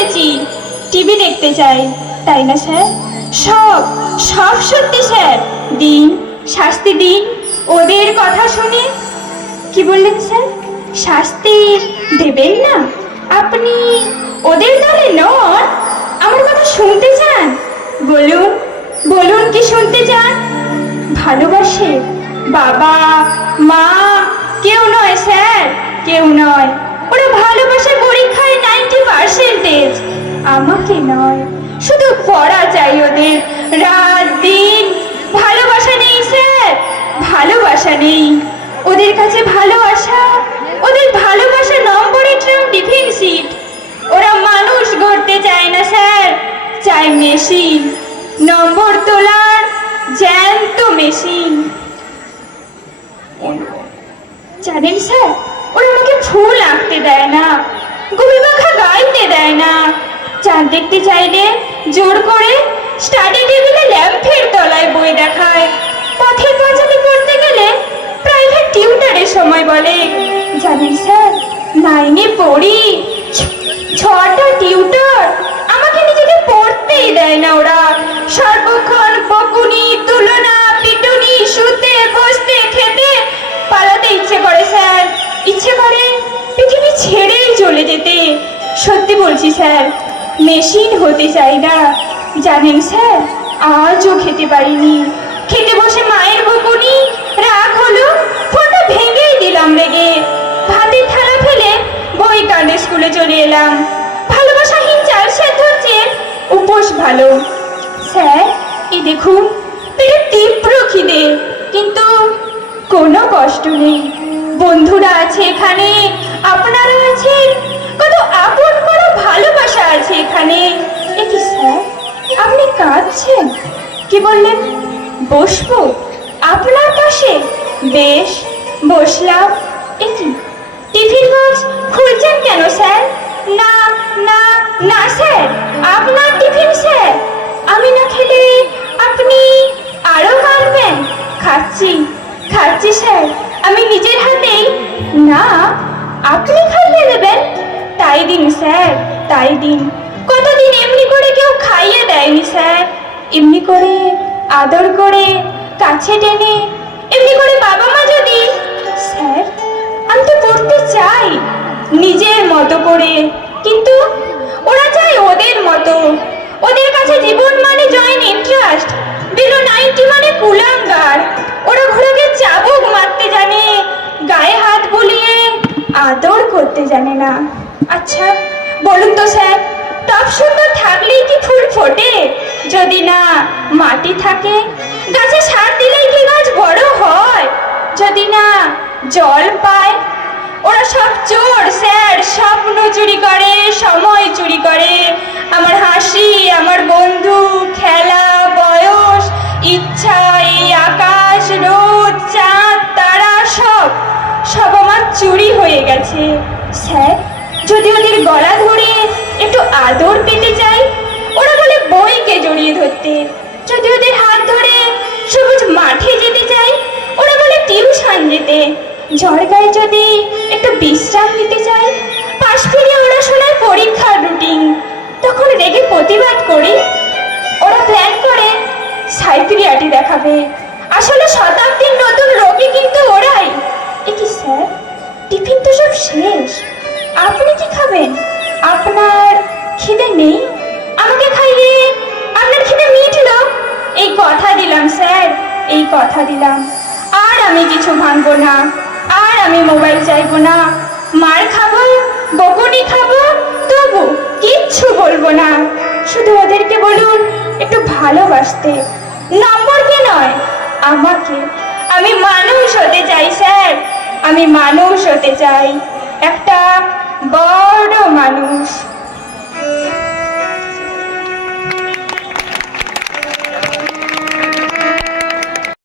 শুনেছি টিভি দেখতে চাই, তাই না, স্যার? সব সব সত্যি, স্যার। দিন, শাস্তি দিন, ওদের কথা শুনে। কি বললেন, স্যার? শাস্তি দেবেন না? আপনি ওদের দলে নন? আমার কথা শুনতে চান? বলুন বলুন কি শুনতে চান? ভালোবাসে বাবা পড়া চাই ওদের। রাত দিন ভালোবাসা নেই স্যার ভালোবাসা নেই। ওদের কাছে ভালোবাসা ওদের ভালোবাসা নম্বরে ট্রাম টিফিন সিট। ওরা মানুষ গড়তে চায় না স্যার চায় মেশিন। নম্বর তোলার জ্যান্ত মেশিন। জানেন স্যার ওরা আমাকে ফুল আঁকতে দেয় না। গভী পাখা গাইতে দেয় না দেখতে চাইলে জোর করে স্টাডি টেবিলে ল্যাম্পের তলায় বই দেখায়। পথের পাঁচালি পড়তে গেলে প্রাইভেট টিউটারের সময় বলে, জানেন স্যার নাইনে পড়ি। ছটা টিউটার আমাকে নিজেকে পড়তেই দেয় না ওরা। সর্বক্ষণ বকুনি, তুলনা, পিটুনি, শুতে, বসতে, খেতে পালাতে ইচ্ছে করে স্যার। ইচ্ছে করে পৃথিবী ছেড়েই চলে যেতে। সত্যি বলছি স্যার মেশিন হতে চাই না। জানেন স্যার, আজও খেতে পারিনি। খেতে বসে মায়ের বকুনি, রাগ হলো, ফোনটা ভেঙেই দিলাম রেগে। ভাতের থালা ফেলে বই কাঁদে স্কুলে চলে এলাম। ভালোবাসাহীন চাল সেদ্ধ হচ্ছে, উপোস ভালো। স্যার, এ দেখুন, পেটে তীব্র খিদে, কিন্তু কোনো কষ্ট নেই। বন্ধুরা আছে এখানে আপনারা আছেন? বসবো? আপনার পাশে? বেশ, বসলাম। এ কি? টিফিন বক্স খুলছেন কেন, স্যার? না না না, স্যার। আপনার টিফিন, স্যার। আমি না খেলে আপনি আরও কাঁদবেন খাচ্ছি খাচ্ছি, স্যার। আমি নিজের হাতেই না, আপনি খাইয়ে দেবেন। তাই দিন, স্যার, তাই দিন। কতদিন এমনি করে কেউ খাইয়ে দেয়নি, স্যার? এমনি করে আদর করে কাছে টেনে, এমনি করে বাবা মা যদি? স্যার, আমি তো পড়তে চাই নিজের মতো করে। কিন্তু ওরা চায় ওদের মতো। ওদের কাছে জীবন মানে জয়েন ইন্টারেস্ট বিলো নাইনটি মানে কুলাঙ্গার। ওরা ঘোড়াকে চাবুক মারতে জানে, গায়ে হাত বুলিয়ে আদর করতে জানে না। আচ্ছা বলুন তো স্যার যদি না মাটি থাকে, গাছে সার দিলেই কি গাছ বড় হয়? যদি না জল পায়, ওরা সব চোর, স্যার, স্বপ্ন চুরি করে, সময় চুরি করে। আমার হাসি, আমার বন্ধু, খেলা, বয়স, ইচ্ছা, এই আকাশ, রোদ, চাঁদ, তারা সব সব আমার চুরি হয়ে গেছে। স্যার, যদি ওদের গলা ধরে একটু আদর পেতে চাই বইকে জড়িয়ে ধরতে। যদি ওদের হাত ধরে সবুজ মাঠে যেতে চাই, ওরা বলে টিউশন যেতে। ঝড়গায় যদি একটু বিশ্রাম নিতে চাই, পাশ ফিরে ওরা শোনায় পরীক্ষার রুটিন তখন রেগে প্রতিবাদ করি, ওরা প্ল্যান করে সাইক্রিয়াটি দেখাবে। কথা দিলাম। আর আমি কিছু ভাঙবো না। আর আমি মোবাইল চাইব না। মার খাব, বকুনি খাব, তবু কিচ্ছু বলব না। শুধু ওদেরকে বলুন, একটু ভালোবাসতে। নম্বরকে নয়? আমাকে। আমি মানুষ হতে চাই, স্যার। আমি মানুষ হতে চাই। একটা